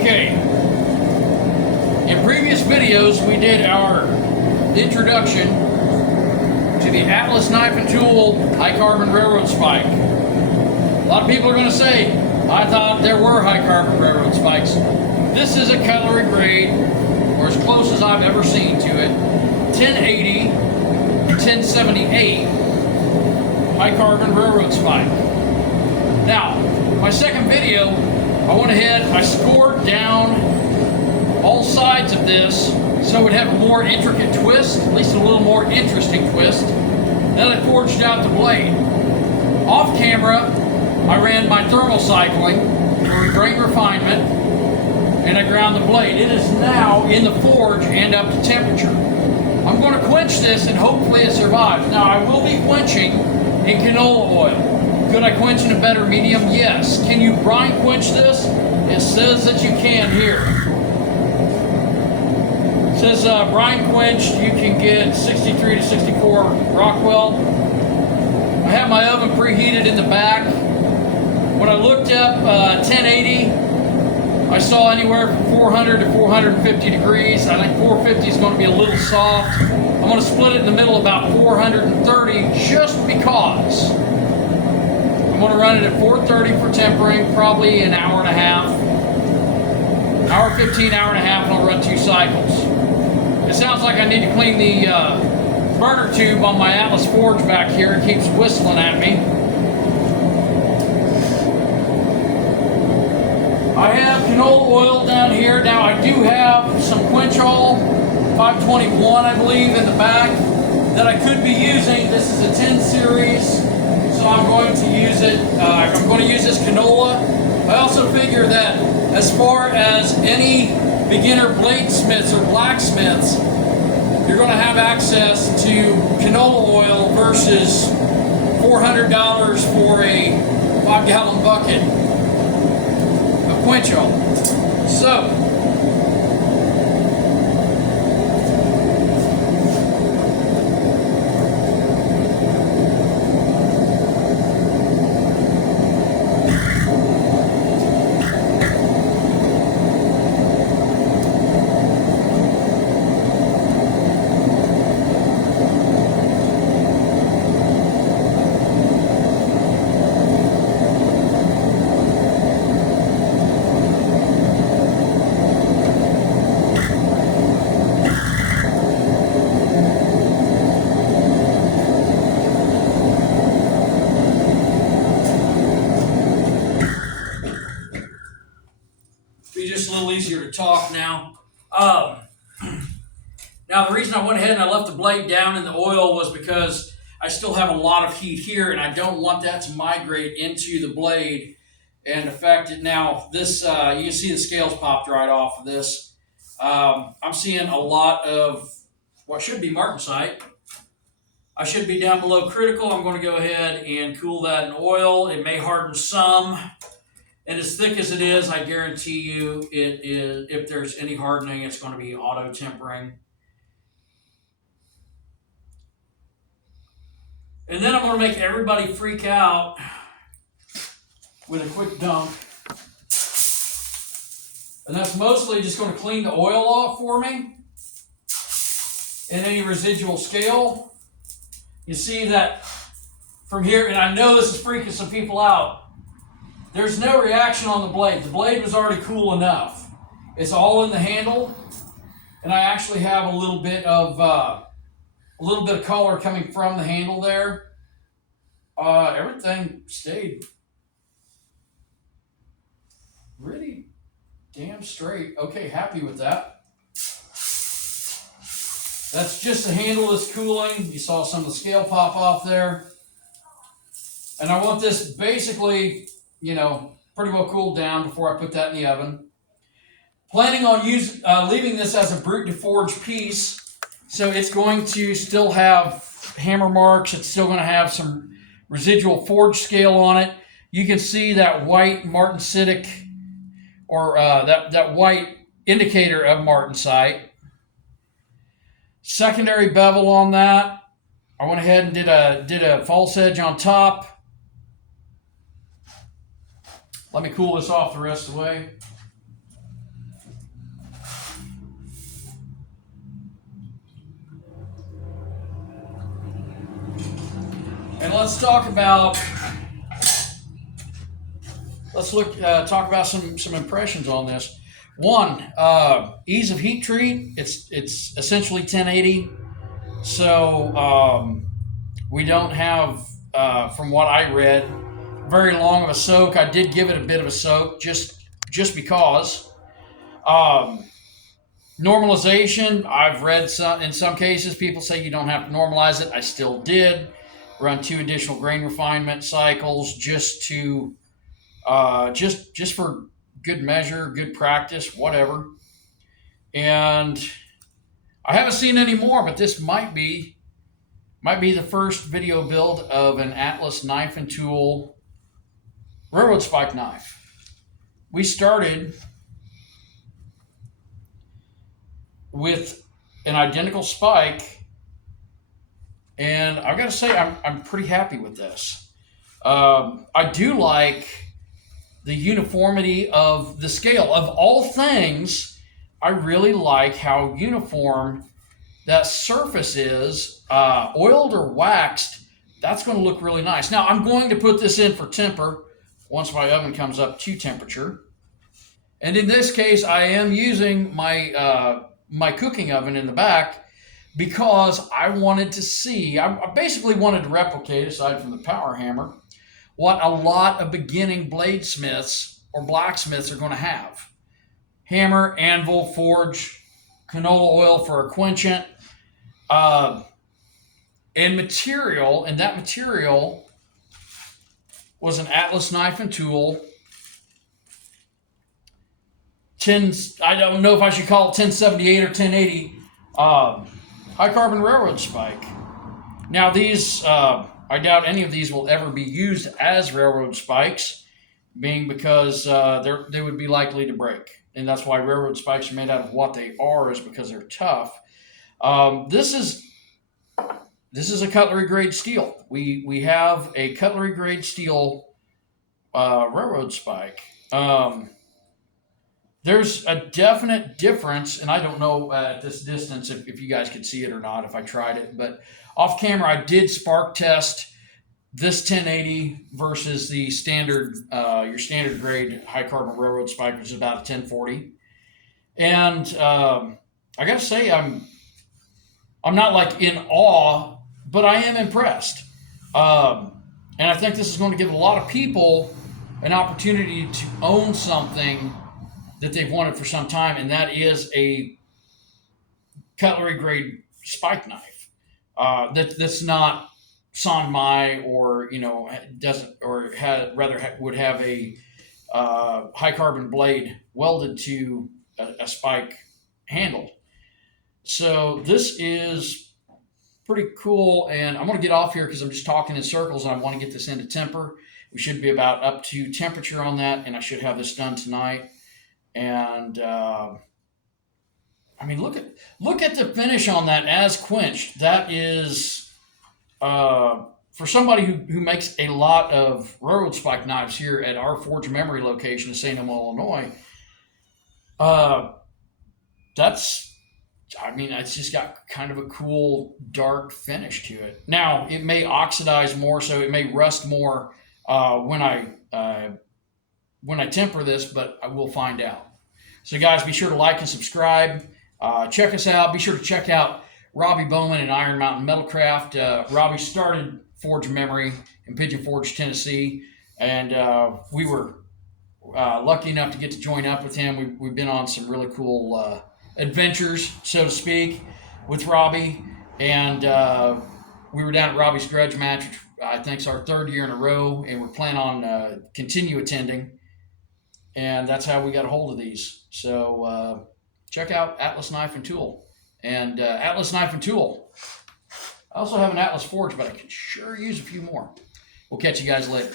Okay, in previous videos we did our introduction to the Atlas knife and tool high carbon railroad spike. A lot of people are going to say, I thought there were high carbon railroad spikes. This is a cutlery grade, or as close as I've ever seen to it, 1080, 1078 high carbon railroad spike. Now, my second video, I went ahead, I scored down all sides of this so it would have a more intricate twist, at least a little more interesting twist. Then I forged out the blade. Off camera, I ran my thermal cycling for grain refinement, and I ground the blade. It is now in the forge and up to temperature. I'm going to quench this and hopefully it survives. Now, I will be quenching in canola oil. Could I quench in a better medium? Yes. Can you brine quench this? It says that you can here. It says brine quenched, you can get 63 to 64 Rockwell. I have my oven preheated in the back. When I looked up 1080, I saw anywhere from 400 to 450 degrees. I think 450 is going to be a little soft. I'm going to split it in the middle about 430 just because. I'm going to run it at 430 for tempering, probably an hour and a half. Hour 15, hour and a half, and I'll run 2 cycles. It sounds like I need to clean the burner tube on my Atlas forge back here. It keeps whistling at me. I have canola oil down here. Now I do have some quench oil, 521 I believe, in the back that I could be using. This is a 10 series. So I'm going to use it, I'm going to use this canola. I also figure that as far as any beginner bladesmiths or blacksmiths, you're going to have access to canola oil versus $400 for a 5-gallon bucket of quench oil. So, just a little easier to talk now. Now the reason I went ahead and I left the blade down in the oil was because I still have a lot of heat here and I don't want that to migrate into the blade and affect it. Now this, you can see the scales popped right off of this. I'm seeing a lot of what should be martensite. I should be down below critical. I'm going to go ahead and cool that in oil. It may harden some. And as thick as it is, I guarantee you it is, if there's any hardening, it's going to be auto tempering. And then I'm going to make everybody freak out with a quick dunk. And that's mostly just going to clean the oil off for me and any residual scale. You see that from here, and I know this is freaking some people out. There's no reaction on the blade. The blade was already cool enough. It's all in the handle, and I actually have a little bit of color coming from the handle there. Everything stayed really damn straight. Okay, happy with that. That's just the handle that's cooling. You saw some of the scale pop off there. And I want this basically, pretty well cooled down before I put that in the oven. Planning on leaving this as a brute to forge piece, so it's going to still have hammer marks. It's still going to have some residual forge scale on it. You can see that white martensitic, or that white indicator of martensite. Secondary bevel on that. I went ahead and did a false edge on top. Let me cool this off the rest of the way. And let's talk about talk about some impressions on this. One, ease of heat treat. It's essentially 1080, so we don't have, from what I read, very long of a soak. I did give it a bit of a soak just because. Normalization, I've read in some cases people say you don't have to normalize it. I still did run 2 additional grain refinement cycles just to just for good measure, good practice, whatever. And I haven't seen any more, but this might be the first video build of an Atlas knife and tool railroad spike knife. We started with an identical spike, and I've got to say I'm pretty happy with this. I do like the uniformity of the scale. Of all things, I really like how uniform that surface is. Oiled or waxed, that's going to look really nice. Now, I'm going to put this in for temper once my oven comes up to temperature. And in this case, I am using my my cooking oven in the back because I wanted to see, I basically wanted to replicate, aside from the power hammer, what a lot of beginning bladesmiths or blacksmiths are going to have. Hammer, anvil, forge, canola oil for a quenchant, and material, and that material was an Atlas knife and tool. I don't know if I should call it 1078 or 1080 high carbon railroad spike. Now these, I doubt any of these will ever be used as railroad spikes, being because they would be likely to break. And that's why railroad spikes are made out of what they are, is because they're tough. This is a cutlery grade steel. We have a cutlery grade steel railroad spike. There's a definite difference, and I don't know at this distance if you guys could see it or not, if I tried it, but off camera I did spark test this 1080 versus the standard, your standard grade high carbon railroad spike, which is about a 1040. And I got to say, I'm not like in awe, but I am impressed. And I think this is going to give a lot of people an opportunity to own something that they've wanted for some time, and that is a cutlery grade spike knife that's not San Mai, or doesn't, or would have a high carbon blade welded to a spike handle. So this is pretty cool, and I'm going to get off here because I'm just talking in circles and I want to get this into temper. We should be about up to temperature on that, and I should have this done tonight. And I mean, look at the finish on that as quenched. That is, for somebody who makes a lot of railroad spike knives here at our Forge Memory location in St. Elmo, Illinois. It's just got kind of a cool dark finish to it. Now it may oxidize more, so it may rust more when I temper this, but I will find out. So guys, be sure to like and subscribe. Check us out. Be sure to check out Robbie Bowman and Iron Mountain Metalcraft. Robbie started Forge Memory in Pigeon Forge, Tennessee, and we were lucky enough to get to join up with him. We've been on some really cool adventures, so to speak, with Robbie, and we were down at Robbie's grudge match, which I think is our 3rd year in a row, and we're planning on continue attending, and that's how we got a hold of these. So check out Atlas Knife and Tool, and Atlas Knife and Tool. I also have an Atlas Forge, but I could sure use a few more. We'll catch you guys later.